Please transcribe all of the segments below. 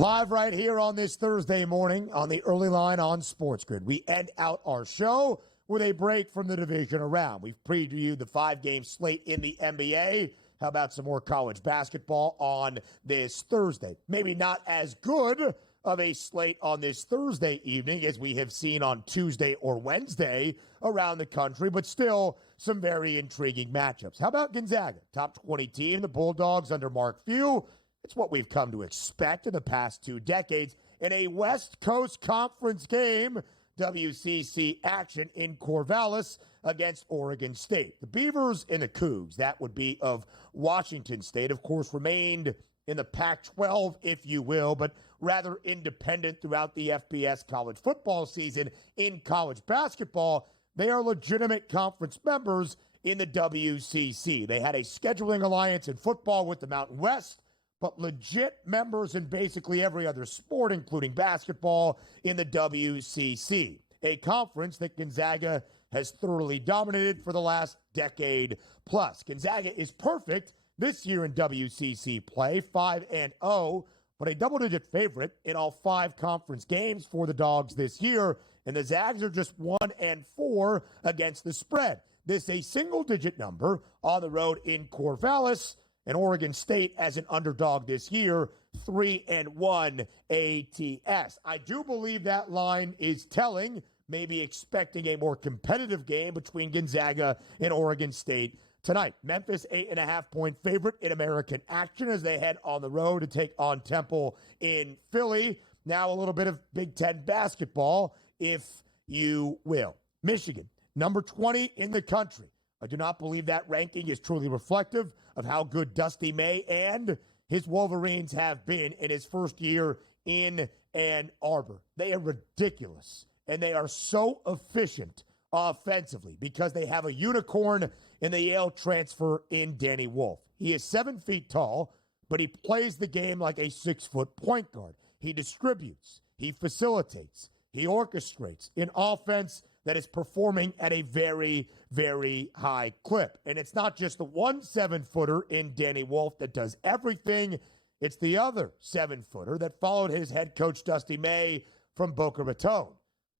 Live right here on this Thursday morning on the early line on SportsGrid. We end out our show with a break from the division round. We've previewed the 5-game slate in the NBA. How about some more college basketball on this Thursday? Maybe not as good of a slate on this Thursday evening as we have seen on Tuesday or Wednesday around the country, but still some very intriguing matchups. How about Gonzaga? Top 20 team, the Bulldogs under Mark Few. It's what we've come to expect in the past 2 decades in a West Coast Conference game, WCC action in Corvallis against Oregon State. The Beavers and the Cougs, that would be of Washington State, of course, remained in the Pac-12, if you will, but rather independent throughout the FBS college football season. In college basketball, they are legitimate conference members in the WCC. They had a scheduling alliance in football with the Mountain West, but legit members in basically every other sport, including basketball, in the WCC, a conference that Gonzaga has thoroughly dominated for the last decade plus. Gonzaga is perfect this year in WCC play, 5-0, but a double-digit favorite in all 5 conference games for the Dogs this year, and the Zags are just 1-4 against the spread. This is a single-digit number on the road in Corvallis, and Oregon State as an underdog this year, 3-1 ATS. I do believe that line is telling, maybe expecting a more competitive game between Gonzaga and Oregon State tonight. Memphis, 8.5-point favorite in American action as they head on the road to take on Temple in Philly. Now a little bit of Big Ten basketball, if you will. Michigan, number 20 in the country. I do not believe that ranking is truly reflective of how good Dusty May and his Wolverines have been in his first year in Ann Arbor. They are ridiculous, and they are so efficient offensively because they have a unicorn in the Yale transfer in Danny Wolfe. He is 7 feet tall, but he plays the game like a 6-foot point guard. He distributes, he facilitates, he orchestrates an offense that is performing at a very, very high clip. And it's not just the one 7-footer in Danny Wolfe that does everything. It's the other 7-footer that followed his head coach Dusty May from Boca Raton.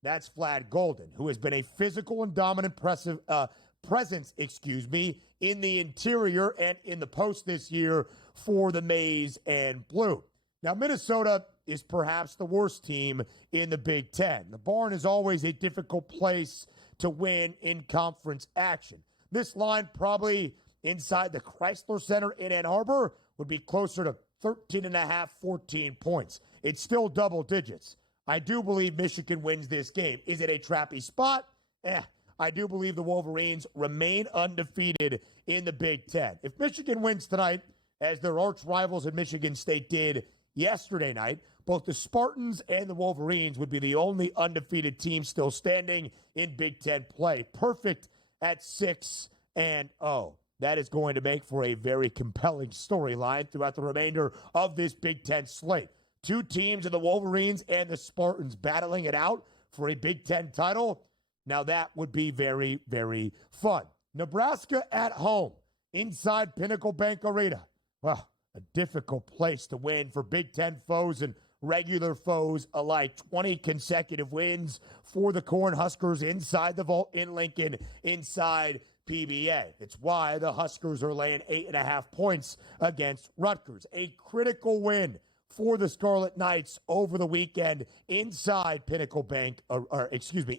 That's Vlad Golden, who has been a physical and dominant presence, in the interior and in the post this year for the Maize and Blue. Now, Minnesota is perhaps the worst team in the Big Ten. The Barn is always a difficult place to win in conference action. This line probably inside the Chrysler Center in Ann Arbor would be closer to 13.5, 14 points. It's still double digits. I do believe Michigan wins this game. Is it a trappy spot? I do believe the Wolverines remain undefeated in the Big Ten. If Michigan wins tonight, as their arch rivals in Michigan State did yesterday night, both the Spartans and the Wolverines would be the only undefeated team still standing in Big Ten play. Perfect at 6-0. That is going to make for a very compelling storyline throughout the remainder of this Big Ten slate. 2 teams in the Wolverines and the Spartans battling it out for a Big Ten title. Now that would be very, very fun. Nebraska at home inside Pinnacle Bank Arena. Well, a difficult place to win for Big Ten foes and regular foes alike. 20 consecutive wins for the Cornhuskers inside the vault in Lincoln, inside PBA. It's why the Huskers are laying 8.5 points against Rutgers. A critical win for the Scarlet Knights over the weekend inside Pinnacle Bank,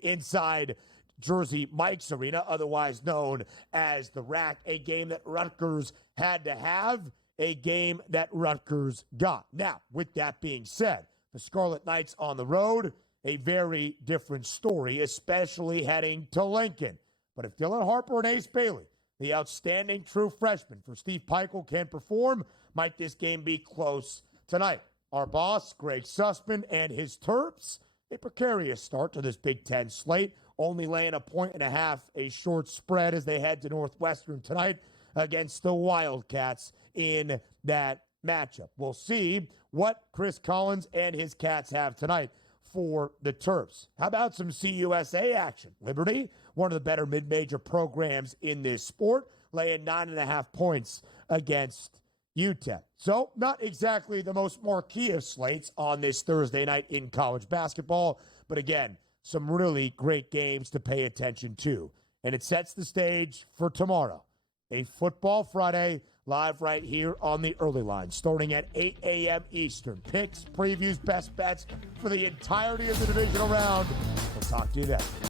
inside Jersey Mike's Arena, otherwise known as the Rack, a game that Rutgers had to have, a game that Rutgers got. Now, with that being said, the Scarlet Knights on the road, a very different story, especially heading to Lincoln. But if Dylan Harper and Ace Bailey, the outstanding true freshman for Steve Peichel, can perform, might this game be close tonight? Our boss, Greg Sussman, and his Terps, a precarious start to this Big Ten slate, only laying 1.5, a short spread as they head to Northwestern tonight against the Wildcats in that matchup. We'll see what Chris Collins and his Cats have tonight for the Terps. How about some CUSA action? Liberty, one of the better mid-major programs in this sport, laying 9.5 points against UTEP. So, not exactly the most marquee of slates on this Thursday night in college basketball, but again, some really great games to pay attention to. And it sets the stage for tomorrow, a Football Friday, live right here on the early line, starting at 8 a.m. Eastern. Picks, previews, best bets for the entirety of the divisional round. We'll talk to you then.